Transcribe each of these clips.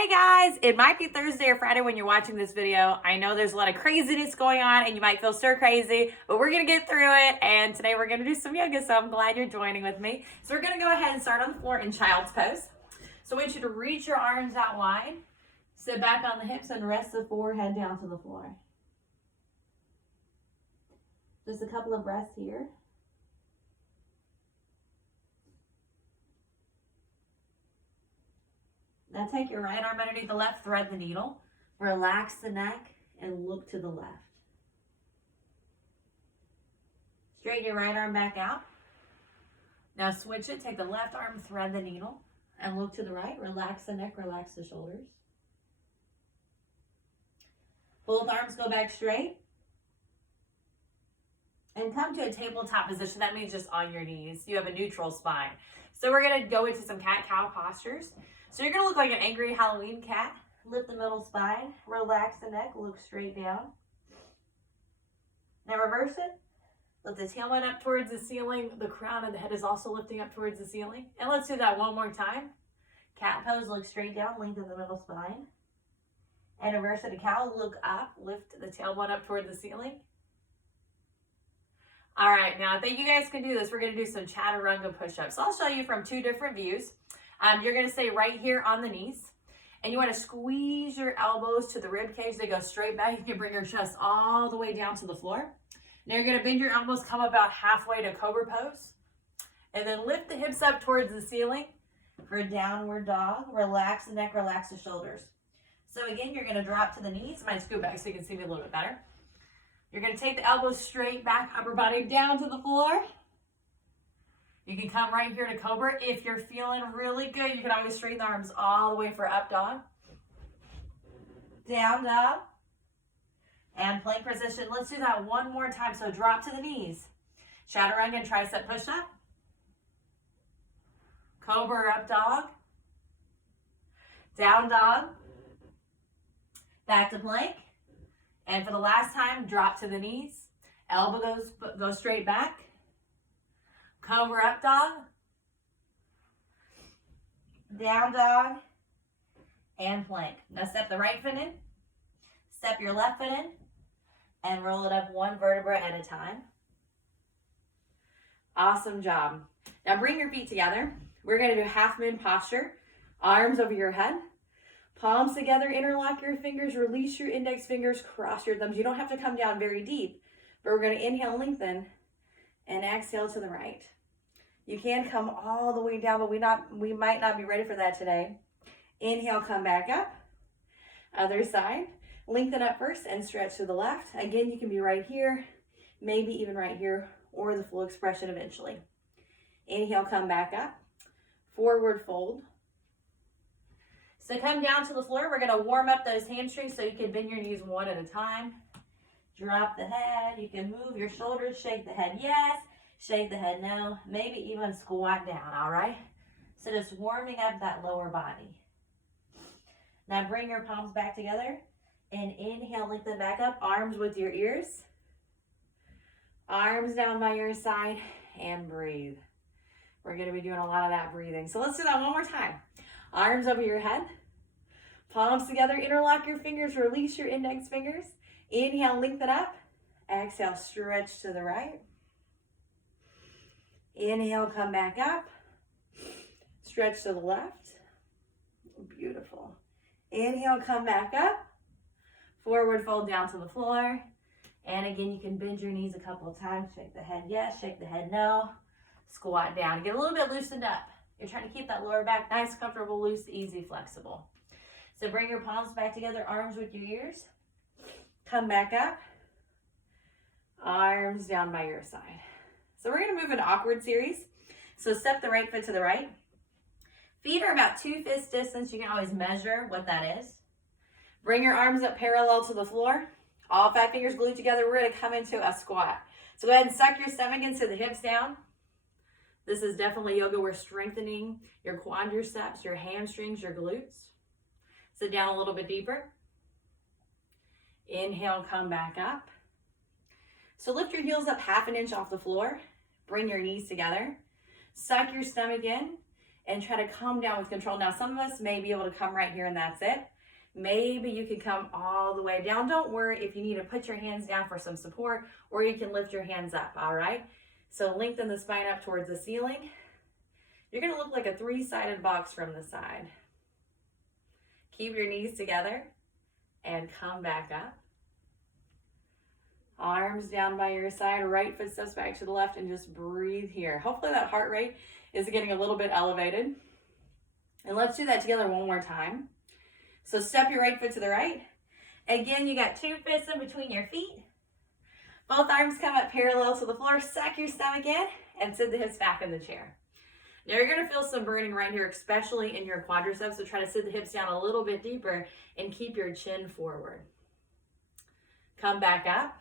Hey guys, it might be Thursday or Friday when you're watching this video. I know there's a lot of craziness going on and you might feel stir crazy, but we're gonna get through it. And today we're gonna do some yoga, so I'm glad you're joining with me. So we're gonna go ahead and start on the floor in child's pose. So I want you to reach your arms out wide, sit back on the hips and rest the forehead down to the floor. Just a couple of breaths here. Now take your right arm underneath the left, thread the needle, relax the neck, and look to the left. Straighten your right arm back out. Now switch it, take the left arm, thread the needle, and look to the right. Relax the neck, relax the shoulders. Both arms go back straight. And come to a tabletop position. That means just on your knees. You have a neutral spine. So we're gonna go into some cat-cow postures. So you're gonna look like an angry Halloween cat. Lift the middle spine, relax the neck, look straight down. Now reverse it. Lift the tailbone up towards the ceiling. The crown of the head is also lifting up towards the ceiling. And let's do that one more time. Cat pose, look straight down, lengthen the middle spine. And reverse it to cow, look up, lift the tailbone up toward the ceiling. All right, now I think you guys can do this. We're gonna do some chaturanga push-ups. So I'll show you from two different views. You're gonna stay right here on the knees, and you wanna squeeze your elbows to the rib cage. They go straight back. You can bring your chest all the way down to the floor. Now you're gonna bend your elbows, come about halfway to cobra pose, and then lift the hips up towards the ceiling for downward dog. Relax the neck, relax the shoulders. So again, you're gonna drop to the knees. Might scoot back so you can see me a little bit better. You're gonna take the elbows straight back, upper body down to the floor. You can come right here to cobra. If you're feeling really good, you can always straighten the arms all the way for up dog. Down dog. And plank position. Let's do that one more time. So drop to the knees. Chaturanga and tricep push up. Cobra up dog. Down dog. Back to plank. And for the last time, drop to the knees. Elbow goes straight back. Cobra up dog. Down dog. And plank. Now step the right foot in. Step your left foot in. And roll it up one vertebra at a time. Awesome job. Now bring your feet together. We're going to do half moon posture. Arms over your head. Palms together, interlock your fingers, release your index fingers, cross your thumbs. You don't have to come down very deep, but we're going to inhale, lengthen, and exhale to the right. You can come all the way down, but we might not be ready for that today. Inhale, come back up. Other side. Lengthen up first and stretch to the left. Again, you can be right here, maybe even right here, or the full expression eventually. Inhale, come back up. Forward fold. So come down to the floor. We're going to warm up those hamstrings so you can bend your knees one at a time. Drop the head. You can move your shoulders. Shake the head yes. Shake the head no. Maybe even squat down, all right? So just warming up that lower body. Now bring your palms back together and inhale, lengthen back up. Arms with your ears. Arms down by your side and breathe. We're going to be doing a lot of that breathing. So let's do that one more time. Arms over your head. Palms together, interlock your fingers, release your index fingers. Inhale, lengthen up. Exhale, stretch to the right. Inhale, come back up. Stretch to the left. Beautiful. Inhale, come back up. Forward fold down to the floor. And again, you can bend your knees a couple of times. Shake the head yes, shake the head no. Squat down. Get a little bit loosened up. You're trying to keep that lower back nice, comfortable, loose, easy, flexible. So bring your palms back together, arms with your ears. Come back up. Arms down by your side. So we're going to move into awkward series. So step the right foot to the right. Feet are about 2 fist distance. You can always measure what that is. Bring your arms up parallel to the floor. All 5 fingers glued together. We're going to come into a squat. So go ahead and suck your stomach into the hips down. This is definitely yoga. We're strengthening your quadriceps, your hamstrings, your glutes. Sit down a little bit deeper. Inhale, come back up. So lift your heels up 1/2 inch off the floor. Bring your knees together. Suck your stomach in and try to come down with control. Now, some of us may be able to come right here and that's it. Maybe you can come all the way down. Don't worry if you need to put your hands down for some support, or you can lift your hands up, all right? So lengthen the spine up towards the ceiling. You're gonna look like a three-sided box from the side. Keep your knees together and come back up. Arms down by your side, right foot steps back to the left, and just breathe here. Hopefully that heart rate is getting a little bit elevated. And let's do that together one more time. So step your right foot to the right. Again, you got 2 fists in between your feet. Both arms come up parallel to the floor. Stack your stomach in and sit the hips back in the chair. Now you're gonna feel some burning right here, especially in your quadriceps. So try to sit the hips down a little bit deeper and keep your chin forward. Come back up.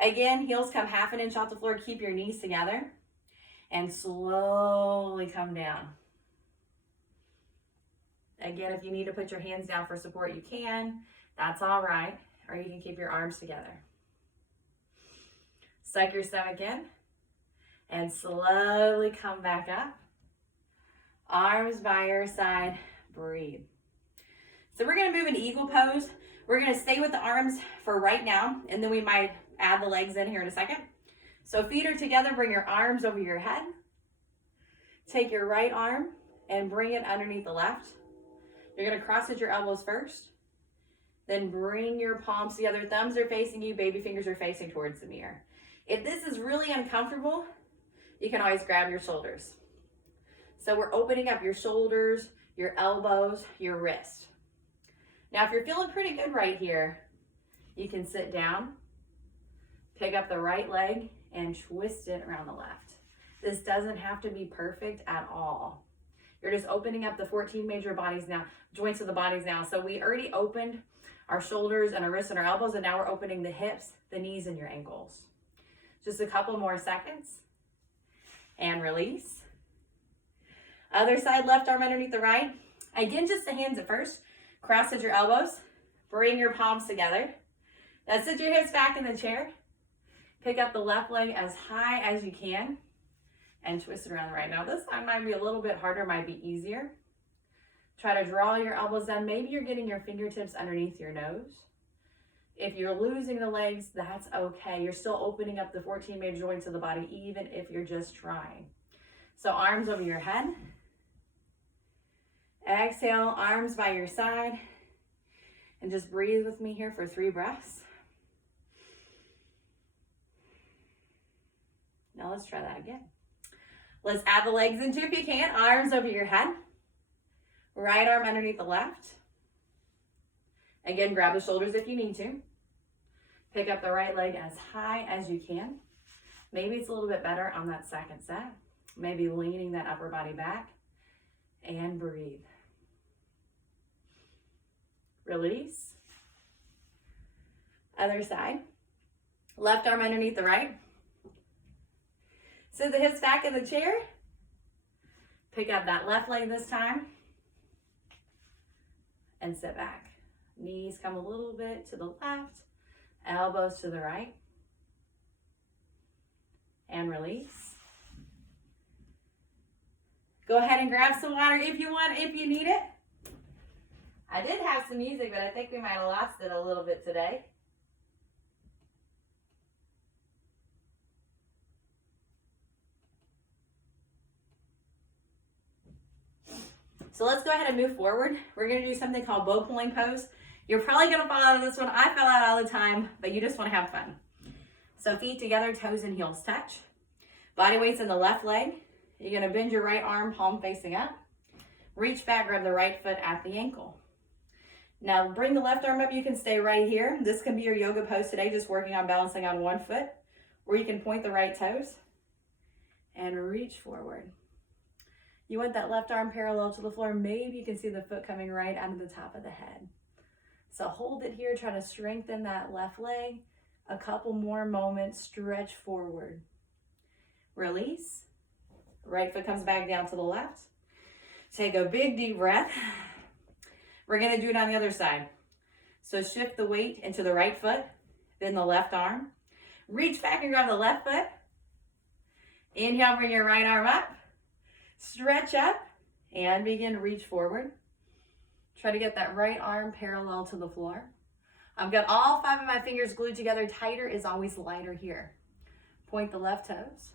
Again, heels come 1/2 inch off the floor. Keep your knees together and slowly come down. Again, if you need to put your hands down for support, you can. That's all right. Or you can keep your arms together. Suck your stomach in and slowly come back up. Arms by your side, breathe. So we're gonna move into eagle pose. We're gonna stay with the arms for right now, and then we might add the legs in here in a second. So feet are together, bring your arms over your head. Take your right arm and bring it underneath the left. You're gonna cross at your elbows first. Then bring your palms together, thumbs are facing you, baby fingers are facing towards the mirror. If this is really uncomfortable, you can always grab your shoulders. So we're opening up your shoulders, your elbows, your wrist. Now, if you're feeling pretty good right here, you can sit down, pick up the right leg, and twist it around the left. This doesn't have to be perfect at all. You're just opening up the 14 major bodies now, joints of the bodies now. So we already opened our shoulders and our wrists and our elbows, and now we're opening the hips, the knees, and your ankles. Just a couple more seconds. And release. Other side, left arm underneath the right. Again, just the hands at first. Cross at your elbows. Bring your palms together. Now sit your hips back in the chair. Pick up the left leg as high as you can and twist it around the right. Now this time might be a little bit harder, might be easier. Try to draw your elbows down. Maybe you're getting your fingertips underneath your nose. If you're losing the legs, that's okay. You're still opening up the 14 major joints of the body, even if you're just trying. So arms over your head. Exhale, arms by your side. And just breathe with me here for 3 breaths. Now let's try that again. Let's add the legs into if you can. Arms over your head. Right arm underneath the left. Again, grab the shoulders if you need to. Pick up the right leg as high as you can. Maybe it's a little bit better on that second set. Maybe leaning that upper body back. And breathe. Release. Other side. Left arm underneath the right. Sit the hips back in the chair. Pick up that left leg this time. And sit back. Knees come a little bit to the left. Elbows to the right. And release. Go ahead and grab some water if you want, if you need it. I did have some music, but I think we might have lost it a little bit today. So let's go ahead and move forward. We're gonna do something called bow pulling pose. You're probably gonna fall out of this one. I fell out all the time, but you just wanna have fun. So feet together, toes and heels touch. Body weight's in the left leg. You're gonna bend your right arm, palm facing up. Reach back, grab the right foot at the ankle. Now bring the left arm up. You can stay right here. This can be your yoga pose today, just working on balancing on one foot. Or you can point the right toes and reach forward. You want that left arm parallel to the floor. Maybe you can see the foot coming right out of the top of the head. So hold it here. Try to strengthen that left leg. A couple more moments. Stretch forward. Release. Right foot comes back down to the left. Take a big deep breath. We're going to do it on the other side. So shift the weight into the right foot, then the left arm. Reach back and grab the left foot. Inhale, bring your right arm up. Stretch up And begin to reach forward. Try to get that right arm parallel to the floor. I've got all 5 of my fingers glued together. Tighter is always lighter here. Point the left toes.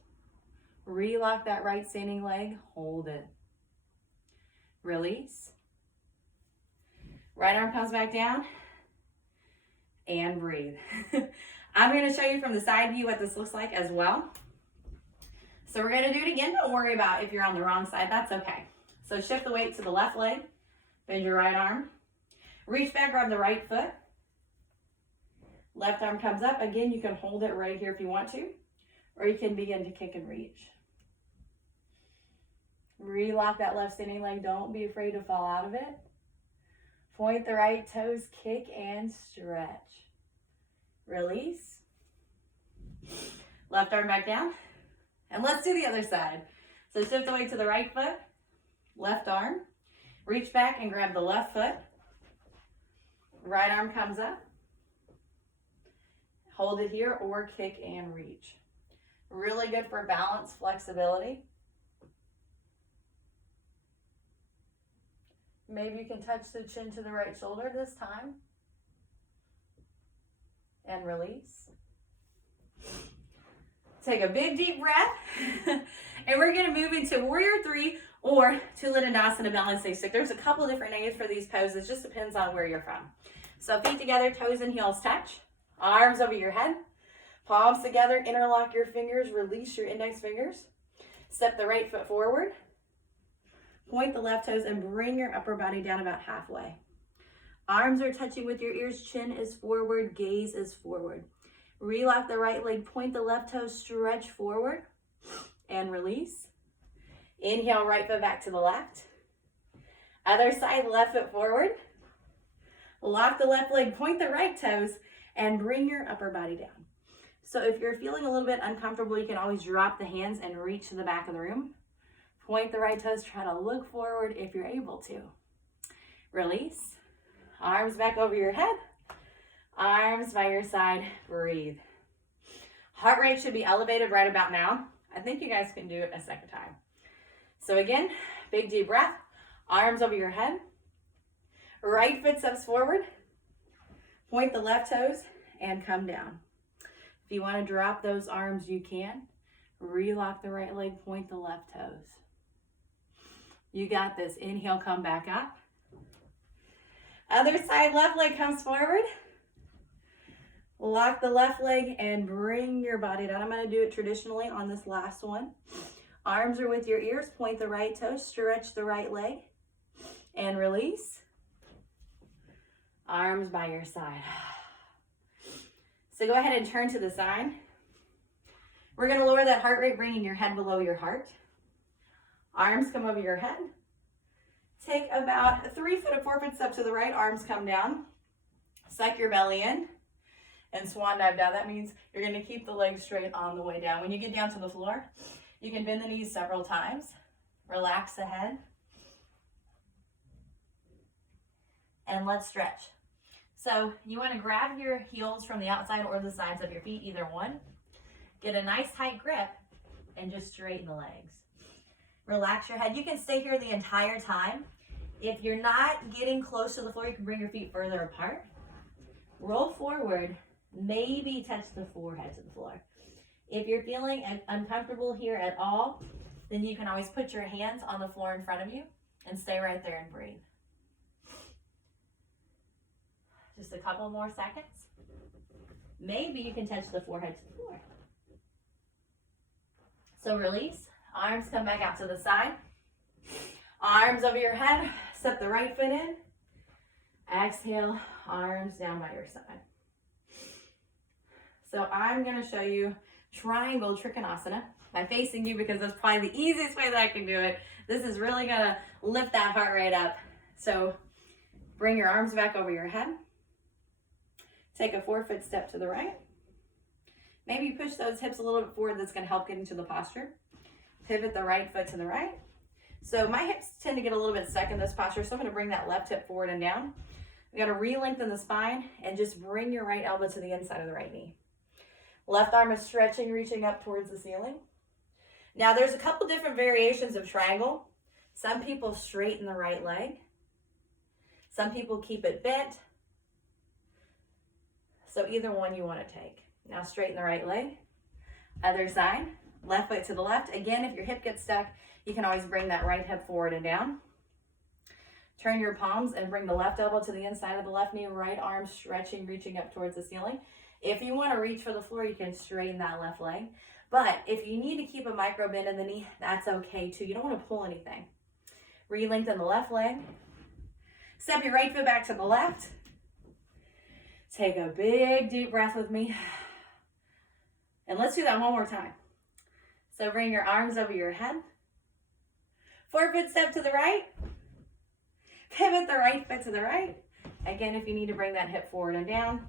Relock that right standing leg. Hold it. Release. Right arm comes back down. And breathe. I'm going to show you from the side view what this looks like as well. So we're going to do it again. Don't worry about if you're on the wrong side. That's okay. So shift the weight to the left leg. Bend your right arm. Reach back, grab the right foot. Left arm comes up. Again, you can hold it right here if you want to, or you can begin to kick and reach. Relock that left standing leg. Don't be afraid to fall out of it. Point the right toes, kick and stretch. Release. Left arm back down. And let's do the other side. So shift the weight to the right foot, left arm. Reach back and grab the left foot. Right arm comes up. Hold it here or kick and reach. Really good for balance, flexibility. Maybe you can touch the chin to the right shoulder this time. And release. Take a big deep breath. And we're going to move into Warrior 3 or Tuladandasana Balancing Stick. There's a couple different names for these poses. Just depends on where you're from. So feet together, toes and heels touch. Arms over your head. Palms together, interlock your fingers. Release your index fingers. Step the right foot forward. Point the left toes and bring your upper body down about halfway. Arms are touching with your ears. Chin is forward. Gaze is forward. Relock the right leg. Point the left toes. Stretch forward. And release. Inhale, right foot back to the left. Other side, left foot forward. Lock the left leg. Point the right toes. And bring your upper body down. So if you're feeling a little bit uncomfortable, you can always drop the hands and reach to the back of the room. Point the right toes. Try to look forward if you're able to. Release. Arms back over your head. Arms by your side. Breathe. Heart rate should be elevated right about now. I think you guys can do it a second time. So again, big deep breath. Arms over your head. Right foot steps forward. Point the left toes and come down. If you want to drop those arms, you can. Relock the right leg. Point the left toes. You got this. Inhale, come back up. Other side, left leg comes forward. Lock the left leg and bring your body down. I'm going to do it traditionally on this last one. Arms are with your ears. Point the right toe. Stretch the right leg. And release. Arms by your side. So go ahead and turn to the side. We're going to lower that heart rate, bringing your head below your heart. Arms come over your head. Take about a 3 foot or 4 foot step to the right. Arms come down. Suck your belly in. And swan dive down. That means you're going to keep the legs straight on the way down. When you get down to the floor, you can bend the knees several times. Relax the head. And let's stretch. So you want to grab your heels from the outside or the sides of your feet, either one. Get a nice tight grip and just straighten the legs. Relax your head. You can stay here the entire time. If you're not getting close to the floor, you can bring your feet further apart. Roll forward. Maybe touch the forehead to the floor. If you're feeling uncomfortable here at all, then you can always put your hands on the floor in front of you and stay right there and breathe. Just a couple more seconds. Maybe you can touch the forehead to the floor. So release. Arms come back out to the side. Arms over your head. Step the right foot in. Exhale. Arms down by your side. So I'm going to show you triangle Trikonasana by facing you because that's probably the easiest way that I can do it. This is really going to lift that heart rate up. So bring your arms back over your head. Take a 4 foot step to the right. Maybe push those hips a little bit forward. That's going to help get into the posture. Pivot the right foot to the right. So my hips tend to get a little bit stuck in this posture, so I'm going to bring that left hip forward and down. You got to re-lengthen the spine and just bring your right elbow to the inside of the right knee. Left arm is stretching, reaching up towards the ceiling. Now there's a couple different variations of triangle. Some people straighten the right leg. Some people keep it bent. So either one you want to take. Now straighten the right leg. Other side, left foot to the left. Again, if your hip gets stuck, you can always bring that right hip forward and down. Turn your palms and bring the left elbow to the inside of the left knee, right arm stretching, reaching up towards the ceiling. If you want to reach for the floor, you can straighten that left leg. But if you need to keep a micro bend in the knee, that's okay too. You don't want to pull anything. Re-lengthen the left leg. Step your right foot back to the left. Take a big deep breath with me. And let's do that one more time. So bring your arms over your head. Forefoot step to the right. Pivot the right foot to the right. Again, if you need to bring that hip forward and down.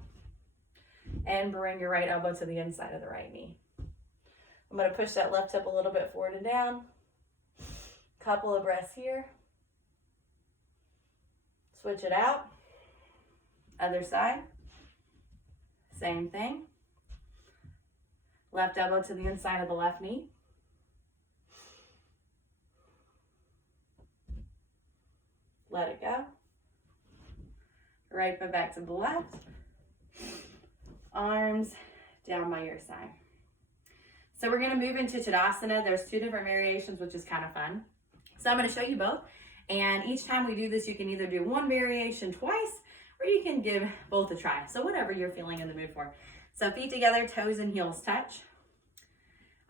And bring your right elbow to the inside of the right knee. I'm going to push that left hip a little bit forward and down. Couple of breaths here. Switch it out. Other side. Same thing. Left elbow to the inside of the left knee. Let it go. Right foot back to the left. Arms down by your side. So we're going to move into Tadasana. There's 2 different variations, which is kind of fun. So I'm going to show you both. And each time we do this, you can either do one variation twice, or you can give both a try. So whatever you're feeling in the mood for. So feet together, toes and heels touch.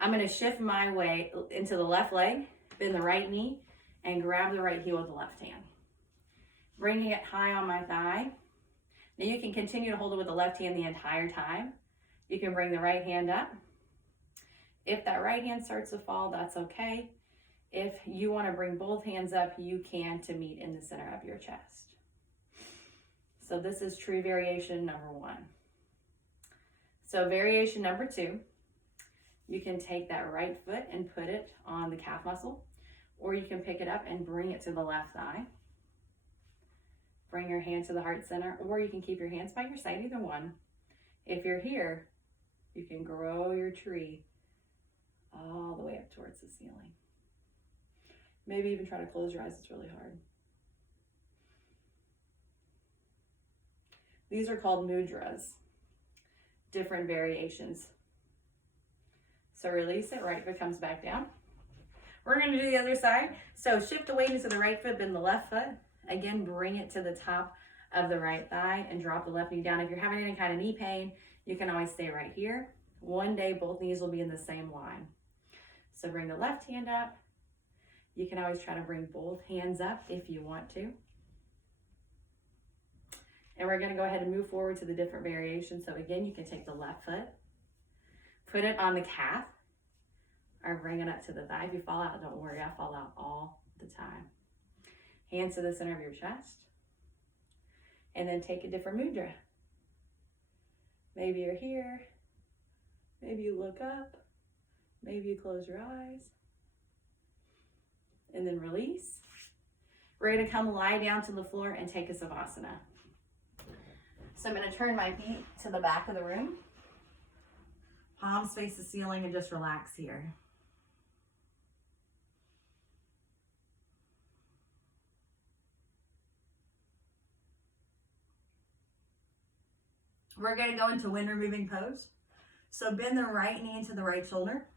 I'm going to shift my weight into the left leg, bend the right knee, and grab the right heel with the left hand. Bringing it high on my thigh. Now you can continue to hold it with the left hand the entire time. You can bring the right hand up. If that right hand starts to fall, that's okay. If you want to bring both hands up, you can to meet in the center of your chest. So this is tree variation number 1. So variation number 2, you can take that right foot and put it on the calf muscle, or you can pick it up and bring it to the left thigh. Bring your hand to the heart center, or you can keep your hands by your side, either one. If you're here, you can grow your tree all the way up towards the ceiling. Maybe even try to close your eyes, it's really hard. These are called mudras, different variations. So release it, right foot comes back down. We're going to do the other side. So shift the weight into the right foot, bend the left foot. Again, bring it to the top of the right thigh and drop the left knee down. If you're having any kind of knee pain, you can always stay right here. One day, both knees will be in the same line. So bring the left hand up. You can always try to bring both hands up if you want to. And we're going to go ahead and move forward to the different variations. So again, you can take the left foot, put it on the calf, or bring it up to the thigh. If you fall out, don't worry, I fall out all the time. Hands to the center of your chest. And then take a different mudra. Maybe you're here. Maybe you look up. Maybe you close your eyes. And then release. We're going to come lie down to the floor and take a Savasana. So I'm going to turn my feet to the back of the room. Palms face the ceiling and just relax here. We're going to go into wind removing pose. So bend the right knee into the right shoulder.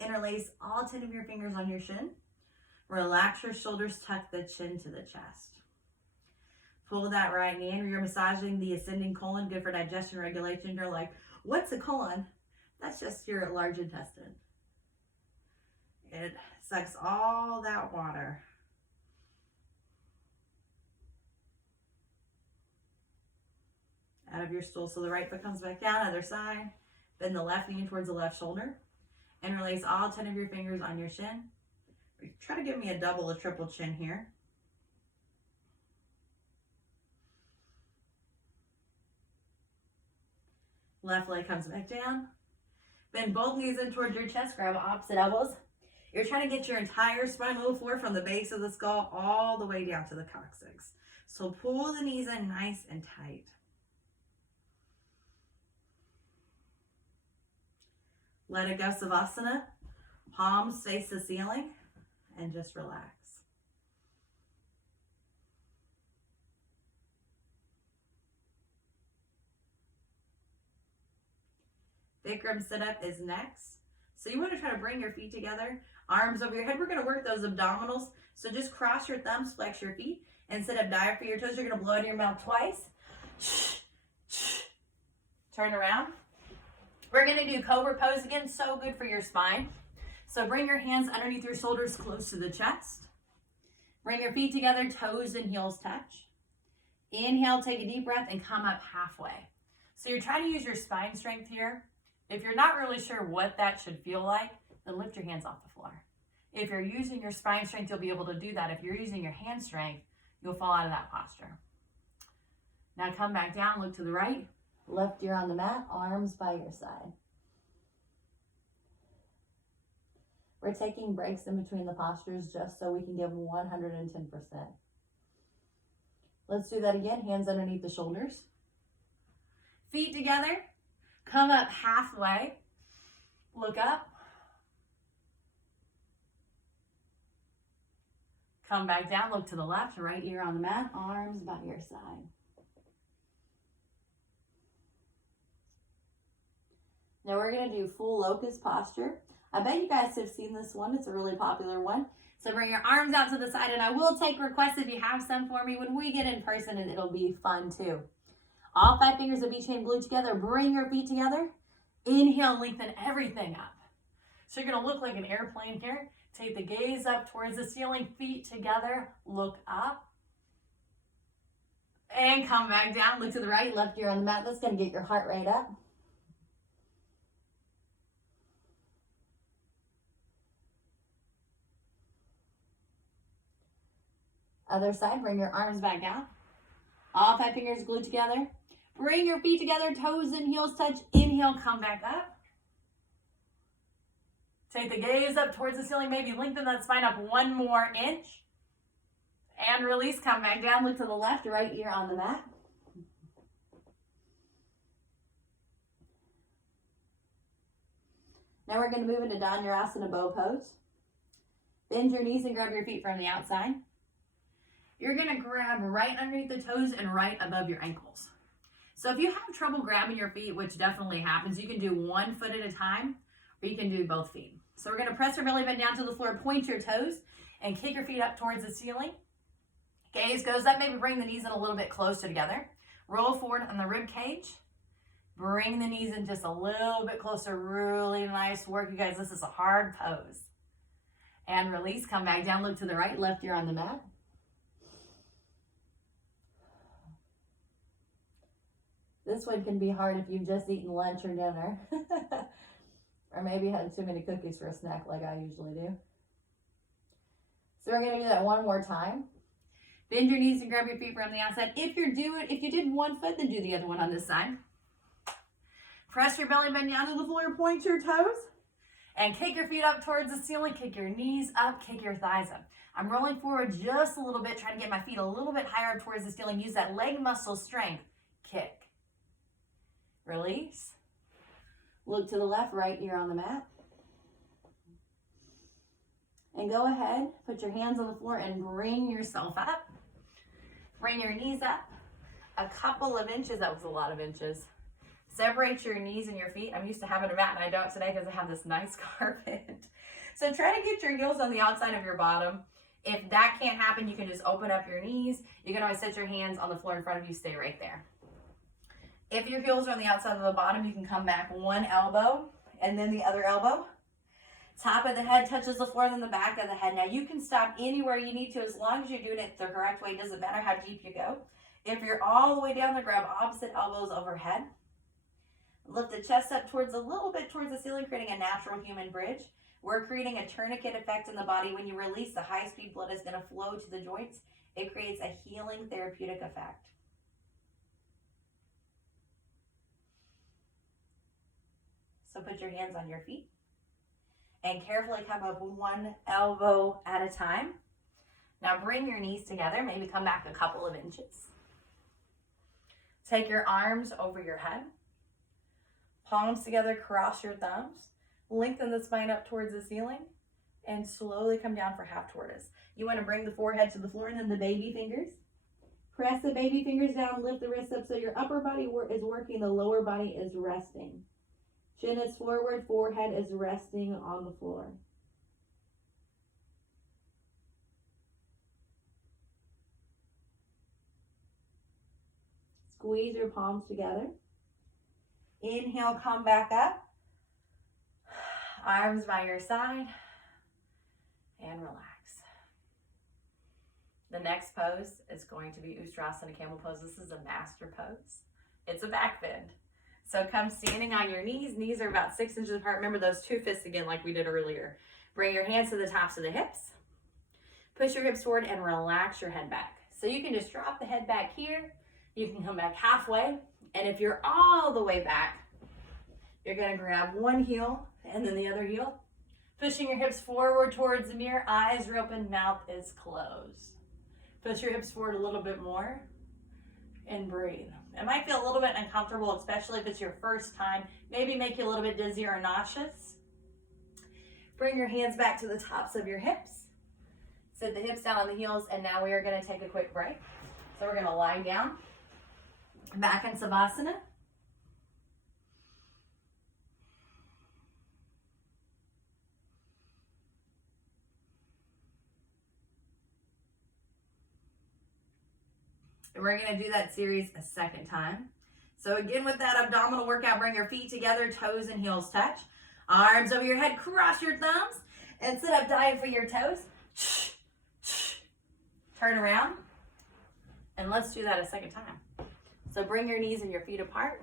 Interlace all 10 of your fingers on your shin. Relax your shoulders, tuck the chin to the chest. Pull that right knee in. You're massaging the ascending colon, good for digestion regulation. You're like, what's a colon? That's just your large intestine. It sucks all that water. Out of your stool. So the right foot comes back down, other side. Bend the left knee towards the left shoulder. Interlace all 10 of your fingers on your shin. Try to give me a double or triple chin here. Left leg comes back down. Bend both knees in towards your chest. Grab opposite elbows. You're trying to get your entire spinal floor from the base of the skull all the way down to the coccyx. So pull the knees in nice and tight. Let it go, Savasana. Palms face the ceiling and just relax. Bikram sit-up is next. So you want to try to bring your feet together, arms over your head. We're going to work those abdominals. So just cross your thumbs, flex your feet, and sit up dive for your toes. You're going to blow into your mouth twice. Turn around. We're going to do cobra pose again. So good for your spine. So bring your hands underneath your shoulders close to the chest. Bring your feet together, toes and heels touch. Inhale, take a deep breath, and come up halfway. So you're trying to use your spine strength here. If you're not really sure what that should feel like, then lift your hands off the floor. If you're using your spine strength, you'll be able to do that. If you're using your hand strength, you'll fall out of that posture. Now come back down, look to the right. Left ear on the mat, arms by your side. We're taking breaks in between the postures just so we can give 110%. Let's do that again. Hands underneath the shoulders. Feet together. Come up halfway. Look up. Come back down. Look to the left. Right ear on the mat. Arms by your side. Now we're going to do full locust posture. I bet you guys have seen this one. It's a really popular one. So bring your arms out to the side, and I will take requests if you have some for me when we get in person, and it'll be fun too. All 5 fingers of each hand glued together. Bring your feet together. Inhale, lengthen everything up. So you're going to look like an airplane here. Take the gaze up towards the ceiling, feet together, look up. And come back down, look to the right, left ear on the mat. That's going to get your heart rate up. Other side, bring your arms back down. All 5 fingers glued together. Bring your feet together, toes and heels touch. Inhale, come back up. Take the gaze up towards the ceiling. Maybe lengthen that spine up 1 more inch. And release, come back down. Look to the left, right ear on the mat. Now we're going to move into Dhanurasana bow pose. Bend your knees and grab your feet from the outside. You're going to grab right underneath the toes and right above your ankles. So if you have trouble grabbing your feet, which definitely happens, you can do 1 foot at a time, or you can do both feet. So we're going to press your belly button down to the floor, point your toes, and kick your feet up towards the ceiling. Gaze goes up, maybe bring the knees in a little bit closer together. Roll forward on the rib cage. Bring the knees in just a little bit closer. Really nice work, you guys. This is a hard pose. And release, come back down, look to the right, left ear on the mat. This one can be hard if you've just eaten lunch or dinner. Or maybe had too many cookies for a snack like I usually do. So we're going to do that 1 more time. Bend your knees and grab your feet from the outside. If you did 1 foot, then do the other one on this side. Press your belly button down to the floor, point your toes, and kick your feet up towards the ceiling. Kick your knees up, kick your thighs up. I'm rolling forward just a little bit, trying to get my feet a little bit higher up towards the ceiling. Use that leg muscle strength. Kick. Release. Look to the left, right ear on the mat. And go ahead, put your hands on the floor and bring yourself up. Bring your knees up a couple of inches. That was a lot of inches. Separate your knees and your feet. I'm used to having a mat, and I don't today because I have this nice carpet. So try to get your heels on the outside of your bottom. If that can't happen, you can just open up your knees. You can always set your hands on the floor in front of you. Stay right there. If your heels are on the outside of the bottom, you can come back 1 elbow and then the other elbow. Top of the head touches the floor, then the back of the head. Now you can stop anywhere you need to as long as you're doing it the correct way. It doesn't matter how deep you go. If you're all the way down there, grab opposite elbows overhead. Lift the chest up towards a little bit towards the ceiling, creating a natural human bridge. We're creating a tourniquet effect in the body. When you release, the high-speed blood is going to flow to the joints. It creates a healing therapeutic effect. So put your hands on your feet and carefully come up 1 elbow at a time. Now bring your knees together, maybe come back a couple of inches. Take your arms over your head. Palms together, cross your thumbs. Lengthen the spine up towards the ceiling and slowly come down for half tortoise. You want to bring the forehead to the floor and then the baby fingers. Press the baby fingers down, lift the wrists up so your upper body is working, the lower body is resting. Chin is forward, forehead is resting on the floor. Squeeze your palms together. Inhale, come back up. Arms by your side. And relax. The next pose is going to be Ustrasana Camel Pose. This is a master pose. It's a back bend. So come standing on your knees. Knees are about 6 inches apart. Remember those 2 fists again like we did earlier. Bring your hands to the tops of the hips. Push your hips forward and relax your head back. So you can just drop the head back here. You can come back halfway. And if you're all the way back, you're going to grab one heel and then the other heel. Pushing your hips forward towards the mirror. Eyes are open, mouth is closed. Push your hips forward a little bit more and breathe. It might feel a little bit uncomfortable, especially if it's your first time. Maybe make you a little bit dizzy or nauseous. Bring your hands back to the tops of your hips. Sit the hips down on the heels, and now we are going to take a quick break. So we're going to lie down, back in Savasana. And we're going to do that series a second time. So again, with that abdominal workout, bring your feet together, toes and heels touch. Arms over your head, cross your thumbs, and sit up, dive for your toes. Turn around, and let's do that a second time. So bring your knees and your feet apart.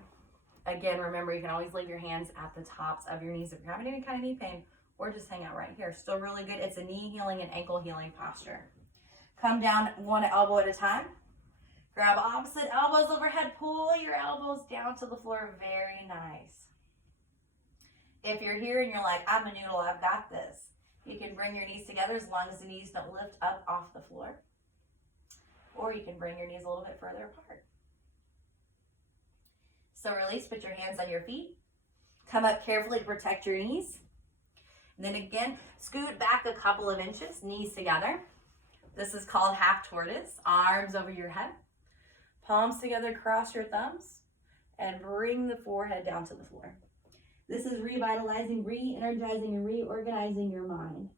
Again, remember, you can always leave your hands at the tops of your knees if you're having any kind of knee pain, or just hang out right here. Still really good. It's a knee healing and ankle healing posture. Come down one elbow at a time. Grab opposite elbows overhead. Pull your elbows down to the floor. Very nice. If you're here and you're like, I'm a noodle, I've got this. You can bring your knees together as long as the knees don't lift up off the floor. Or you can bring your knees a little bit further apart. So release, put your hands on your feet. Come up carefully to protect your knees. And then again, scoot back a couple of inches, knees together. This is called half tortoise. Arms over your head. Palms together, cross your thumbs, and bring the forehead down to the floor. This is revitalizing, re-energizing, and reorganizing your mind.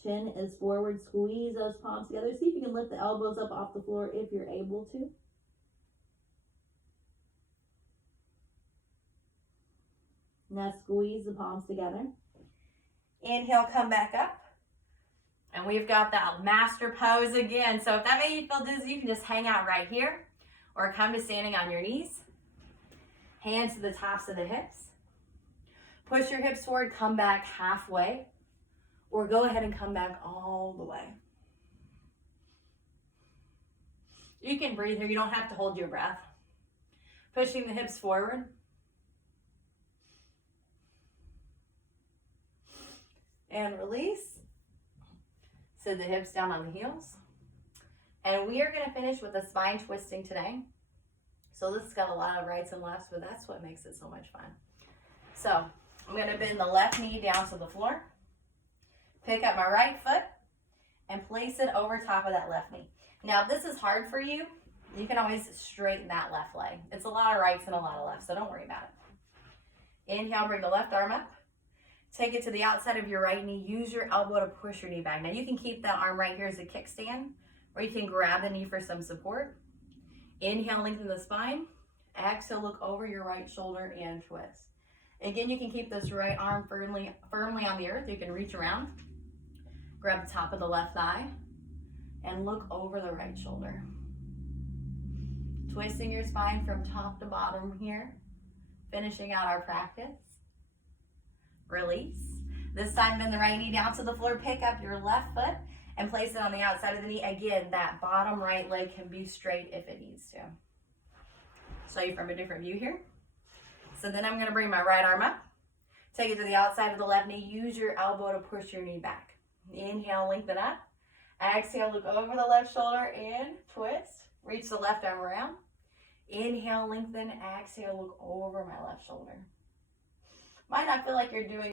Chin is forward, squeeze those palms together. See if you can lift the elbows up off the floor if you're able to. Now squeeze the palms together. Inhale, come back up. And we've got that master pose again. So if that made you feel dizzy, you can just hang out right here. Or come to standing on your knees. Hands to the tops of the hips. Push your hips forward, come back halfway. Or go ahead and come back all the way. You can breathe here. You don't have to hold your breath. Pushing the hips forward. And release. Sit the hips down on the heels. And we are going to finish with a spine twisting today. So this has got a lot of rights and lefts, but that's what makes it so much fun. So I'm going to bend the left knee down to the floor. Pick up my right foot and place it over top of that left knee. Now, if this is hard for you, you can always straighten that left leg. It's a lot of rights and a lot of lefts, so don't worry about it. Inhale, bring the left arm up. Take it to the outside of your right knee. Use your elbow to push your knee back. Now, you can keep that arm right here as a kickstand, or you can grab the knee for some support. Inhale, lengthen the spine. Exhale, look over your right shoulder and twist. Again, you can keep this right arm firmly on the earth. You can reach around, grab the top of the left thigh, and look over the right shoulder. Twisting your spine from top to bottom here. Finishing out our practice. Release. This time, bend the right knee down to the floor. Pick up your left foot and place it on the outside of the knee. Again, that bottom right leg can be straight if it needs to. Show you from a different view here. So then I'm going to bring my right arm up. Take it to the outside of the left knee. Use your elbow to push your knee back. Inhale, lengthen up. Exhale, look over the left shoulder and twist. Reach the left arm around. Inhale, lengthen. Exhale, look over my left shoulder. Might not feel like you're doing